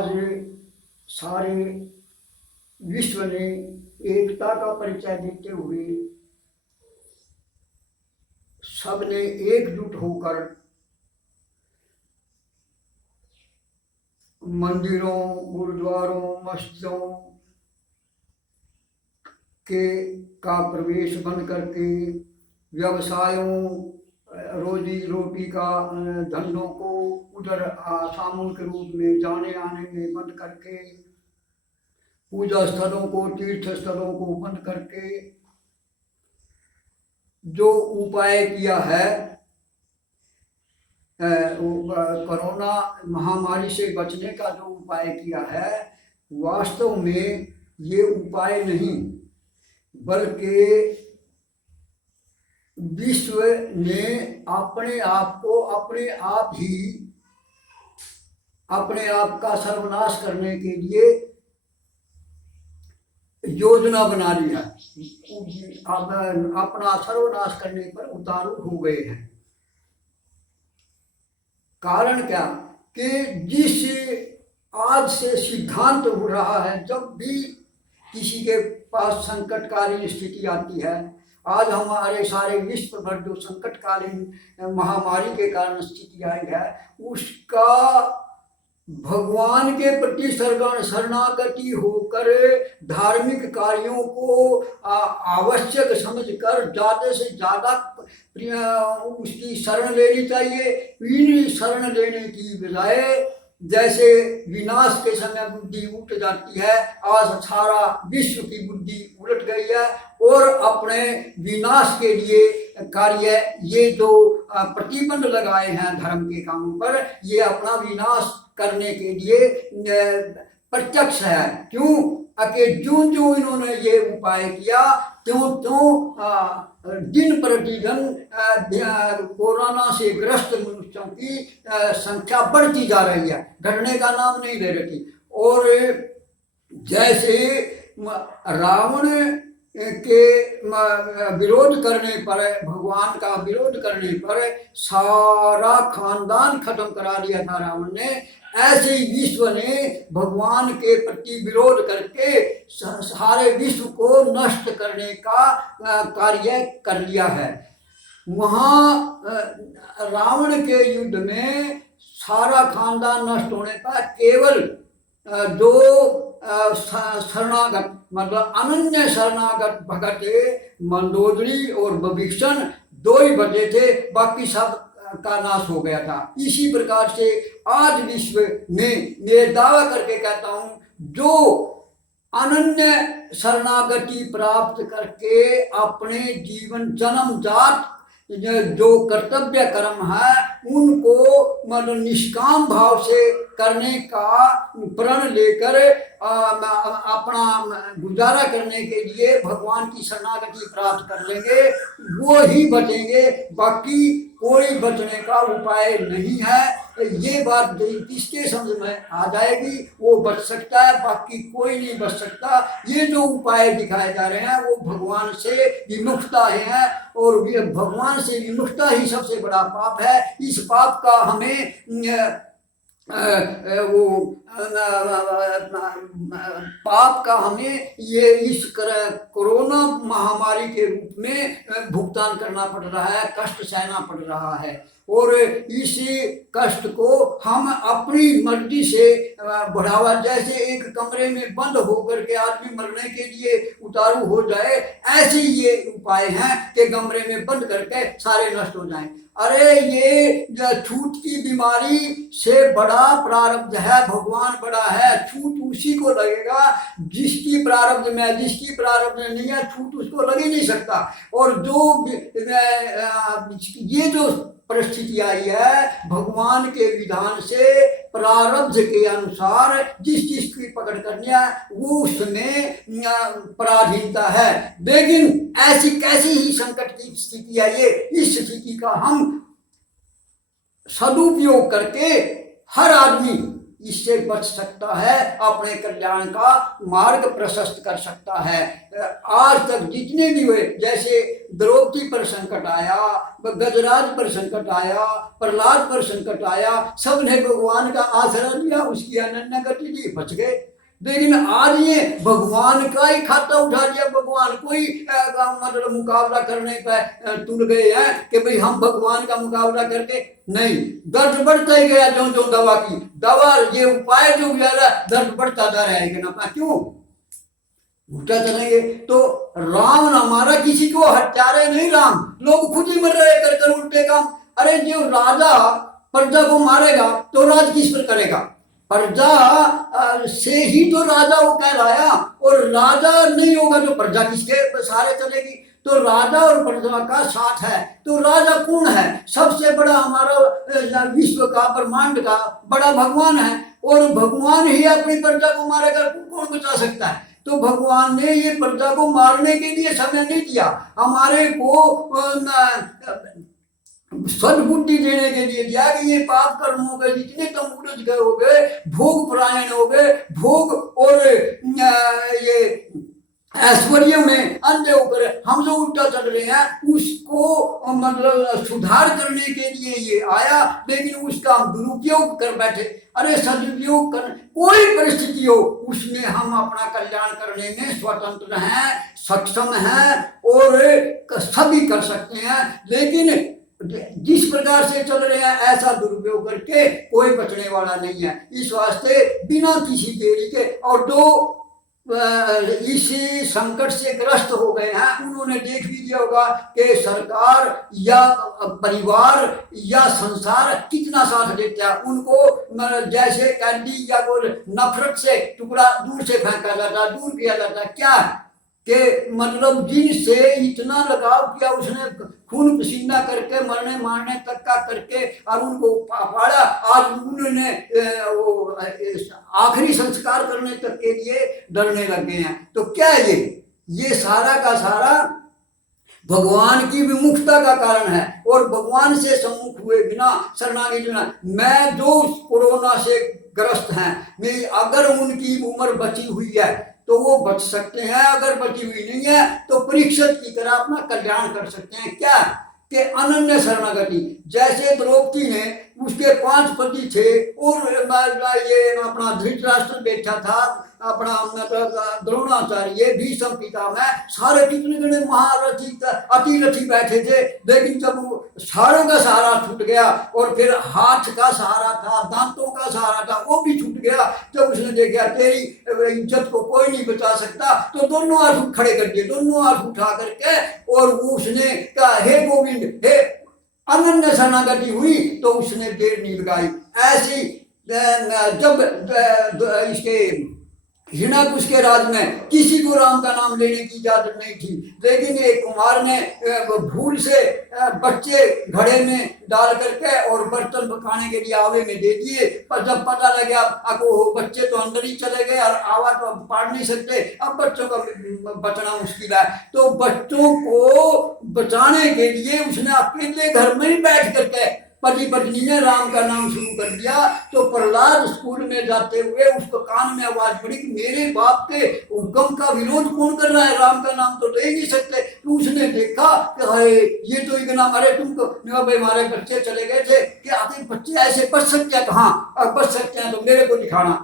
आज सारे विश्व ने एकता का परिचय देते हुए सबने एकजुट होकर मंदिरों, गुरुद्वारों, मस्जिदों का प्रवेश बंद करके व्यवसायों, रोजी रोटी का धंधों को उधर सामूहिक रूप में जाने आने में बंद करके, पूजा स्थलों को, तीर्थ स्थलों को बंद करके जो उपाय किया है कोरोना महामारी से बचने का जो उपाय किया है, वास्तव में ये उपाय नहीं बल्कि विश्व ने अपने आप को अपने आप ही अपने आप का सर्वनाश करने के लिए योजना बना ली है। अपना सर्वनाश करने पर उतारू हो गए हैं। कारण क्या कि जिस आज से सिद्धांत हो रहा है, जब भी किसी के पास संकटकालीन स्थिति आती है, आज हमारे सारे विश्व भर जो संकटकालीन महामारी के कारण स्थिति आई है, उसका भगवान के प्रति शरणागति होकर धार्मिक कार्यों को आवश्यक समझकर ज़्यादा से ज़्यादा उसकी शरण लेनी चाहिए। इन शरण लेने की बजाय जैसे विनाश के समय बुद्धि उठ जाती है, आज सारा विश्व की बुद्धि उलट गई है और अपने विनाश के लिए कार्य ये जो प्रतिबंध लगाए हैं धर्म के कामों पर, ये अपना विनाश करने के लिए प्रत्यक्ष है। क्यों कि जो इन्होंने ये उपाय किया, त्यों दिन प्रतिदिन कोरोना से ग्रस्त मनुष्यों की संख्या बढ़ती जा रही है, घटने का नाम नहीं ले रही। और जैसे रावण के विरोध करने पर, भगवान का विरोध करने पर सारा खानदान खत्म करा दिया था रावण ने, ऐसे ही विश्व ने भगवान के प्रति विरोध करके सारे विश्व को नष्ट करने का कार्य कर लिया है। वहाँ रावण के युद्ध में सारा खानदान नष्ट होने पर केवल जो शरणागत मतलब अनन्य शरणागत भगत मंदोदरी और विभीषण दो ही बचे थे, बाकी सब का नाश हो गया था। इसी प्रकार से आज विश्व में मैं दावा करके कहता हूँ, जो अनन्य शरणागति प्राप्त करके अपने जीवन जन्मजात जो कर्तव्य कर्म है उनको मतलब निष्काम भाव से करने का प्रण लेकर अपना गुजारा करने के लिए भगवान की शरणागति प्राप्त कर लेंगे, वो ही बचेंगे, बाकी कोई बचने का उपाय नहीं है। ये बात जिसके समझ में आ जाएगी वो बच सकता है, बाकी कोई नहीं बच सकता। ये जो उपाय दिखाए जा रहे हैं वो भगवान से विमुखता है और भगवान से विमुखता ही सबसे बड़ा पाप है। इस पाप का हमें वो पाप का हमें ये इस कोरोना महामारी के रूप में भुगतान करना पड़ रहा है, कष्ट सहना पड़ रहा है। और इसी कष्ट को हम अपनी मर्जी से बढ़ावा, जैसे एक कमरे में बंद होकर के आदमी मरने के लिए उतारू हो जाए, ऐसे ये उपाय हैं कि कमरे में बंद करके सारे नष्ट हो जाएं। अरे ये छूत की बीमारी से बड़ा प्रारब्ध है, भगवान बड़ा है, छूत उसी को लगेगा जिसकी प्रारब्ध में, जिसकी प्रारब्ध में नहीं है छूत उसको लग ही नहीं सकता। और जो ये जो परिस्थिति आई है भगवान के विधान से प्रारब्ध के अनुसार जिस चीज की पकड़ करनी है वो उसमें पराधीनता है। लेकिन ऐसी कैसी ही संकट की स्थिति है ये, इस स्थिति का हम सदुपयोग करके हर आदमी इससे बच सकता है, अपने कल्याण का मार्ग प्रशस्त कर सकता है। आज तक जितने भी हुए, जैसे द्रौपदी पर संकट आया, गजराज पर संकट आया, प्रहलाद पर संकट आया, सबने भगवान का आसरा लिया, उसकी अनन्य गति दी, बच गए। लेकिन आज ये भगवान का ही खाता उठा लिया, भगवान कोई मतलब मुकाबला करने पर तुल गए हैं कि भाई हम भगवान का मुकाबला करके, नहीं, दर्द बढ़ता ही गया। जो जो दवा की दवा, ये उपाय जो ज्यादा दर्द बढ़ता जा रहेगा ना, क्यों उल्टा चलेंगे। तो राम हमारा किसी को हत्यारे नहीं, राम लोग खुद ही मर रहे कर कर उल्टे काम। अरे जो राजा प्रजा को मारेगा तो राज किस पर करेगा? प्रजा से ही तो राजा वो कहलाया, और राजा नहीं होगा तो प्रजा किसके सहारे चलेगी? तो राजा और प्रजा का साथ है। तो राजा कौन है? सबसे बड़ा हमारा विश्व का, ब्रह्मांड का बड़ा भगवान है, और भगवान ही अपनी प्रजा को मारेगा, कौन बचा सकता है? तो भगवान ने ये प्रजा को मारने के लिए समय नहीं दिया, हमारे को सद्बुद्धि देने के लिए दिया कि ये पाप कर्म हो गए, जितने तुम उलझ गए हो गए, भोग परायण हो गए, भोग और ये ऐश्वर्य में अंधे होकर हम जो उल्टा चल रहे हैं, उसको मतलब सुधार करने के लिए ये आया, लेकिन उसका हम दुरुपयोग कर बैठे। अरे सदुपयोग कर, कोई परिस्थिति हो उसमें हम अपना कल्याण करने में स्वतंत्र हैं, सक्षम हैं, और सभी कर सकते हैं। लेकिन जिस प्रकार से चल रहे हैं, ऐसा दुरुपयोग करके कोई बचने वाला नहीं है। इस वास्ते बिना किसी देरी के, और जो इसी संकट से ग्रस्त हो गए हैं, उन्होंने देख भी दिया होगा कि सरकार या परिवार या संसार कितना साथ देता है उनको। जैसे कैंडी या वो नफरत से टुकड़ा दूर से फेंका जाता, दूर किया जाता, क्या कि मतलब जिनसे इतना लगाव किया उसने, खून पसीना करके, मरने मारने तक का करके, और उनको पाड़ा, आज उन्होंने वो आखिरी संस्कार करने तक के लिए डरने लग गए हैं। तो क्या ये सारा का सारा भगवान की विमुखता का कारण है, और भगवान से सम्मुख हुए बिना शरणागति बिना, मैं जो कोरोना से ग्रस्त हैं, मैं अगर उनकी उम्र बची हुई है तो वो बच सकते हैं, अगर बची हुई नहीं है तो परीक्षित की तरह अपना कल्याण कर सकते हैं। क्या कि अनन्य शरणागति। जैसे द्रौपदी ने, उसके 5 पति थे, और ये अपना धृतराष्ट्र बैठा था, अपना द्रोणाचार्य, भीष्म पितामह, सारे कितने कितने महारथी अतिरथी बैठे थे। लेकिन जब सारों का सहारा छूट गया, और फिर हाथ का सहारा था, दांतों का सहारा था, वो भी छूट गया। जब उसने देखा तेरी इज्जत को कोई नहीं बचा सकता, तो दोनों हाथ खड़े कर दिए, दोनों हाथ उठा करके, और उसने कहा हे गोविंद, हे अनन्य शरणागति हुई, तो उसने देर नहीं लगाई। ऐसी जब इसके हिरण्याकुश के राज में किसी को राम का नाम लेने की इजाजत नहीं थी, लेकिन एक कुमार ने भूल से बच्चे घड़े में डाल करके और बर्तन पकाने के लिए आवे में दे दिए। पर जब पता लगा वो बच्चे तो अंदर ही चले गए और आवा तो पाड़ नहीं सकते, अब बच्चों का बचना मुश्किल है। तो बच्चों को बचाने के लिए उसने अकेले घर में ही बैठ करके पति पत्नी ने राम का नाम शुरू कर दिया। तो प्रहलाद स्कूल में जाते हुए उसको कान में आवाज पड़ी कि मेरे बाप के हुक्म का विरोध कौन कर रहा है, राम का नाम तो ले ही नहीं सकते। तो उसने देखा कि अरे ये तो एक नाम, अरे तुमको भाई हमारे बच्चे चले गए थे, कि आखिर बच्चे ऐसे बच सकते हैं? कहाँ अब बच सकते हैं, तो मेरे को दिखाना।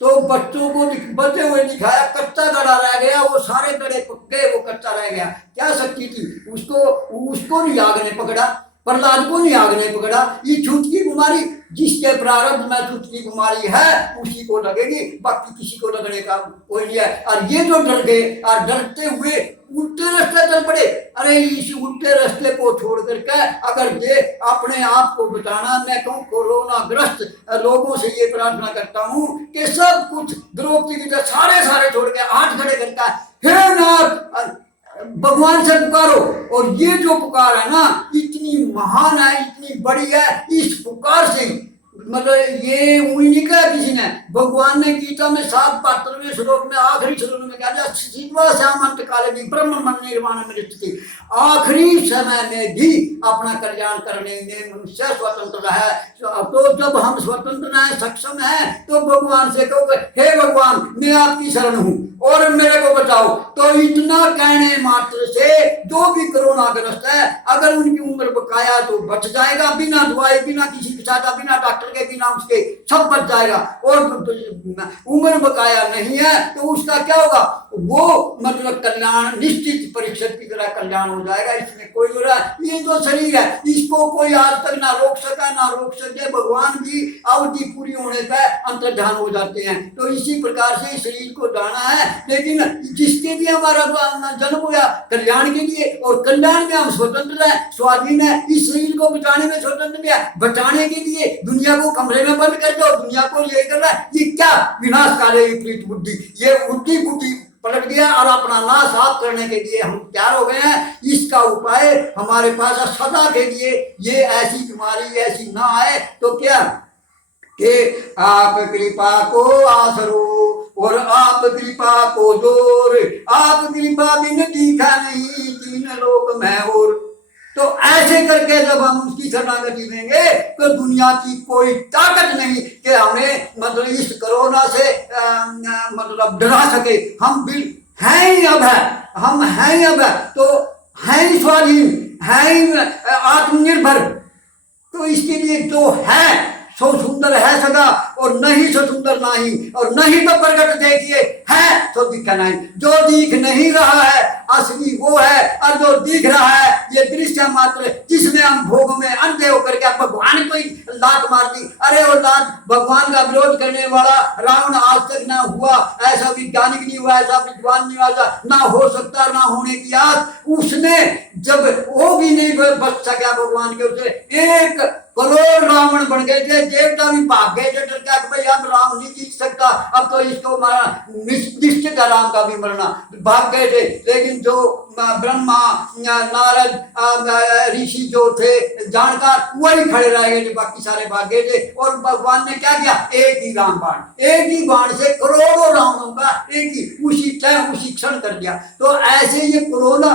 तो बच्चों को बचे हुए दिखाया, कच्चा गड़ा रह गया, वो सारे गड़े पक गए, वो कच्चा रह गया। क्या शक्ति थी उसको नहीं आग ने पकड़ा, प्रहलाद को नहीं आग ने पकड़ा। ये छूत की बीमारी, जिसके प्रारब्ध में छूत की बीमारी है उसी को लगेगी, बाकी किसी को लगने का कोई नहीं है। और ये जो डर गए और डरते हुए उल्टे रास्ते चल पड़े। अरे इस उल्टे रास्ते को छोड़ करके अगर ये अपने आप को बचाना, मैं कहूँ कोरोना ग्रस्त लोगों से ये प्रार्थना करता हूँ कि सब कुछ द्रौपदी की सारे छोड़ के हाथ खड़े करता है, हे नाथ भगवान से पुकारो। और ये जो पुकार है ना, इतनी महान है, इतनी बड़ी है, इस पुकार से मतलब ये वही नहीं कहा किसी ने, भगवान ने गीता में 7 श्लोक में आखिरी श्लोक में कहा सीधवा श्यामंत काले भी ब्रह्म मन निर्वाण में स्थिति, आखिरी समय में भी अपना कल्याण करने में मनुष्य स्वतंत्र है। तो जब हम स्वतंत्र हैं, सक्षम हैं, तो भगवान से कहो हे भगवान मैं आपकी शरण हूँ और मेरे को बचाओ। तो इतना कहने मात्र से जो भी कोरोना ग्रस्त है, अगर उनकी उम्र बकाया तो बच जाएगा, बिना दवाई, बिना किसी की सहायता, बिना डॉक्टर के, बिना उसके सब बच जाएगा। और उम्र बकाया नहीं है तो उसका क्या होगा, वो मतलब कल्याण निश्चित परीक्षित की तरह कल्याण हो जाएगा। इसमें कोई हो रहा है, ये जो शरीर है इसको कोई आज तक ना रोक सका ना रोक सके, भगवान भी अवधि पूरी होने पर अंतर्धान हो जाते हैं। तो इसी प्रकार से शरीर को जाना है, लेकिन जिसके लिए हमारा जन्म हुआ कल्याण के लिए, और कल्याण में हम स्वतंत्र है, स्वाधीन है, इस शरीर को बचाने में स्वतंत्र है। बचाने के लिए दुनिया को कमरे में बंद कर दो, दुनिया को ये कर रहा है, ये क्या विनाशकाले विपरीत बुद्धि, ये बुद्धि पलट गया और अपना नाश आप करने के लिए हम तैयार हो गए हैं। इसका उपाय हमारे पास सदा के लिए, ये ऐसी बीमारी ऐसी ना आए तो क्या कि आप कृपा को आसरो और आप कृपा को जोर, आप कृपा बिन दिखा नहीं तीन लोक में और। तो ऐसे करके जब हम उसकी शरणागति देंगे तो दुनिया की कोई ताकत नहीं कि हमें मतलब इस कोरोना से मतलब डरा सके। हम बिल हैं ही अब है, हम हैं ही अब है, तो हैं ही स्वाधीन, हैं ही आत्मनिर्भर। तो इसके लिए जो है सो सुंदर है सदा, और नहीं सो सुंदर नहीं, और नहीं तो प्रकट देखिए है तो दिखा नहीं। जो दिख नहीं रहा है असली वो है, और जो दिख रहा है ये दृश्य मात्र, जिसमें हम भोग में अंधे होकर के भगवान को ही लात मार दी। अरे वो लात भगवान का विरोध करने वाला रावण आज तक ना हुआ, ऐसा वैज्ञानिक नहीं हुआ, ऐसा विद्वान नहीं हुआ, ना हो सकता ना होने की आस उसने, जब वो भी नहीं बच सका भगवान के, उसने 1 करोड़ रावण बन गए थे, देवता भी भाग गए थे डर के, भाई अब राम नहीं जीत सकता, अब तो इसको मारा, निश्चित है राम का भी मरना, भाग गए थे। लेकिन जो ब्रह्मा नारद ऋषि जो थे जानकार वही खड़े रह गए थे, बाकी सारे भाग गए थे। और भगवान ने क्या किया, एक ही राम बाण, एक ही बाण से करोड़ों रावणों का एक ही उसी टाइम उसी क्षण कर दिया। तो ऐसे ये कोरोना,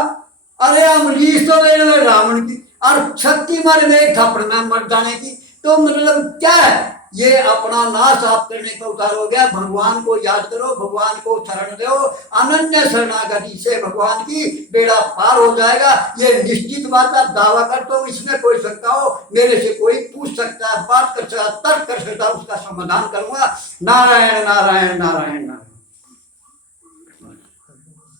अरे हम रीस तो ले रहे रावण की और शक्ति मारे में एक थप्पड़ में मर जाने की। तो मतलब क्या है, ये अपना नाश आप करने का उतार हो गया। भगवान को याद करो, भगवान को शरण दो, अनन्य शरणागति से भगवान की बेड़ा पार हो जाएगा। ये निश्चित बात है, दावा कर तो इसमें कोई सकता हो, मेरे से कोई पूछ सकता है, बात कर सकता, तर्क कर सकता, उसका समाधान करूंगा। नारायण नारायण नारायण नारायण।